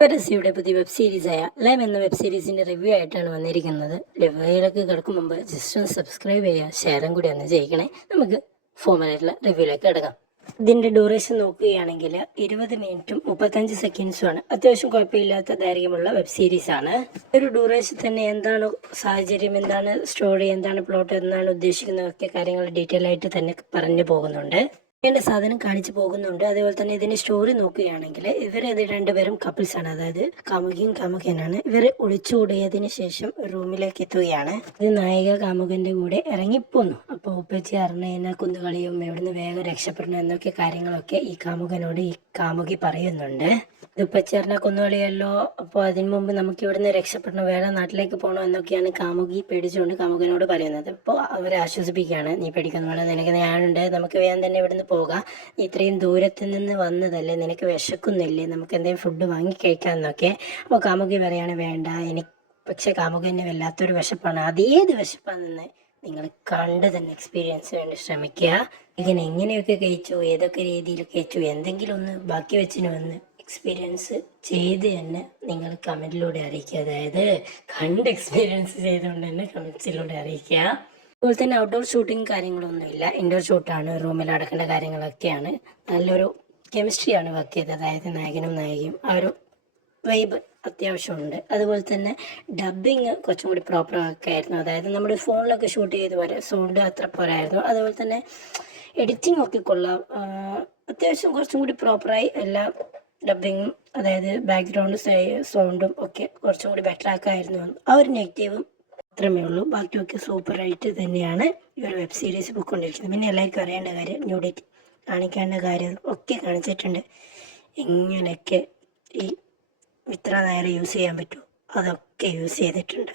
ഫെറസിയുടെ പുതിയ web സീരീസായ lime എന്ന web സീരീസിന്റെ റിവ്യൂ ആയിട്ടാണ് വന്നിരിക്കുന്നത്. റിവ്യൂയിലേക്ക് കിടക്കും മുമ്പ് ജസ്റ്റ് ഒന്ന് സബ്സ്ക്രൈബ് ചെയ്യുക, ഷെയറും കൂടി ഒന്ന് ചെയ്യിക്കണേ. നമുക്ക് ഫോർമലായിട്ടുള്ള റിവ്യൂയിലേക്ക് കിടക്കാം. ഇതിന്റെ ഡ്യൂറേഷൻ നോക്കുകയാണെങ്കിൽ 20 മിനിറ്റും 35 സെക്കൻഡ്സുമാണ്. അത്യാവശ്യം കുഴപ്പമില്ലാത്ത ദൈർഘ്യമുള്ള വെബ് സീരീസ് ആണ്. ഒരു ഡ്യൂറേഷൻ തന്നെ എന്താണ് സാഹചര്യം, എന്താണ് സ്റ്റോറി, എന്താണ് പ്ലോട്ട്, എന്താണ് ഉദ്ദേശിക്കുന്നതൊക്കെ കാര്യങ്ങൾ ഡീറ്റെയിൽ ആയിട്ട് തന്നെ പറഞ്ഞു പോകുന്നുണ്ട്. എന്റെ സാധനം കാണിച്ചു പോകുന്നുണ്ട്. അതേപോലെ തന്നെ ഇതിന്റെ സ്റ്റോറി നോക്കുകയാണെങ്കിൽ ഇവരത് രണ്ടുപേരും കപ്പിൾസ് ആണ്, അതായത് കാമുകിയും കാമുകനാണ്. ഇവര് ഒളിച്ചോടിയതിനു ശേഷം റൂമിലേക്ക് എത്തുകയാണ്. ഇത് നായിക കാമുകന്റെ കൂടെ ഇറങ്ങിപ്പോന്നു. അപ്പോൾ ഉപ്പച്ചി അറിഞ്ഞ കുന്നുകളിയും എവിടുന്ന് വേഗം രക്ഷപ്പെടണം എന്നൊക്കെ കാര്യങ്ങളൊക്കെ ഈ കാമുകനോട് ഈ കാമുകി പറയുന്നുണ്ട്. ഇത് ഉപ്പച്ചി അറിഞ്ഞ കുന്നുകളിയല്ലോ, അപ്പോൾ അതിനു മുമ്പ് നമുക്ക് ഇവിടുന്ന് രക്ഷപ്പെടണം, വേറെ നാട്ടിലേക്ക് പോകണം എന്നൊക്കെയാണ് കാമുകി പേടിച്ചുകൊണ്ട് കാമുകനോട് പറയുന്നത്. അപ്പോൾ അവരെ ആശ്വസിപ്പിക്കുകയാണ്, നീ പേടിക്കുന്ന നിനക്ക് ഞാനുണ്ട്, നമുക്ക് വേഗം തന്നെ ഇവിടുന്ന് പോകാം, ഇത്രയും ദൂരത്ത് നിന്ന് വന്നതല്ലേ, നിനക്ക് വിശക്കുന്നില്ലേ, നമുക്ക് എന്തെങ്കിലും ഫുഡ് വാങ്ങി കഴിക്കാമെന്നൊക്കെ. അപ്പോൾ കാമുകി പറയാണ് വേണ്ട എനിക്ക്, പക്ഷെ കാമുകന് വല്ലാത്തൊരു വിശപ്പാണ്, അതേത് വിശപ്പാണെന്ന് നിങ്ങൾ കണ്ട് തന്നെ എക്സ്പീരിയൻസ് വേണ്ടി ശ്രമിക്കുക. ഇങ്ങനെ എങ്ങനെയൊക്കെ കഴിച്ചു, ഏതൊക്കെ രീതിയിൽ കഴിച്ചു, എന്തെങ്കിലും ഒന്ന് ബാക്കി വെച്ചിന് വന്ന് എക്സ്പീരിയൻസ് ചെയ്ത് തന്നെ നിങ്ങൾ കമൻറ്റിലൂടെ അറിയിക്കുക. അതായത് കണ്ട് എക്സ്പീരിയൻസ് ചെയ്തുകൊണ്ട് തന്നെ കമൻസിലൂടെ അറിയിക്കുക. അതുപോലെ തന്നെ ഔട്ട്ഡോർ ഷൂട്ടിങ് കാര്യങ്ങളൊന്നുമില്ല, ഇൻഡോർ ഷൂട്ടാണ്, റൂമിൽ അടക്കേണ്ട കാര്യങ്ങളൊക്കെയാണ്. നല്ലൊരു കെമിസ്ട്രിയാണ് വർക്ക് ചെയ്തത്, അതായത് നായകനും നായികയും ആ ഒരു വൈബ് അത്യാവശ്യമുണ്ട്. അതുപോലെ തന്നെ ഡബ്ബിങ് കുറച്ചും കൂടി പ്രോപ്പർ ഒക്കെ ആയിരുന്നു, അതായത് നമ്മുടെ ഫോണിലൊക്കെ ഷൂട്ട് ചെയ്ത് പോലെ സൗണ്ട് അത്ര പോരായിരുന്നു. അതുപോലെ തന്നെ എഡിറ്റിംഗ് ഒക്കെ കൊള്ളാം, അത്യാവശ്യം കുറച്ചും കൂടി പ്രോപ്പറായി എല്ലാ ഡബ്ബിങ്ങും, അതായത് ബാക്ക്ഗ്രൗണ്ട് സൗണ്ടും ഒക്കെ കുറച്ചും കൂടി ബെറ്റർ ആക്കായിരുന്നു. ആ ഒരു നെഗറ്റീവും മാത്രമേ ഉള്ളൂ. ബാക്കിയൊക്കെ സൂപ്പറായിട്ട് തന്നെയാണ് ഈ ഒരു വെബ് സീരീസ് പോയിക്കൊണ്ടിരിക്കുന്നത്. പിന്നെ എല്ലാവർക്കും അറിയേണ്ട കാര്യം, ന്യൂഡിറ്റി കാണിക്കേണ്ട കാര്യം ഒക്കെ കാണിച്ചിട്ടുണ്ട്. എങ്ങനെയൊക്കെ ഈ ഇത്ര നേരം യൂസ് ചെയ്യാൻ പറ്റുമോ അതൊക്കെ യൂസ് ചെയ്തിട്ടുണ്ട്.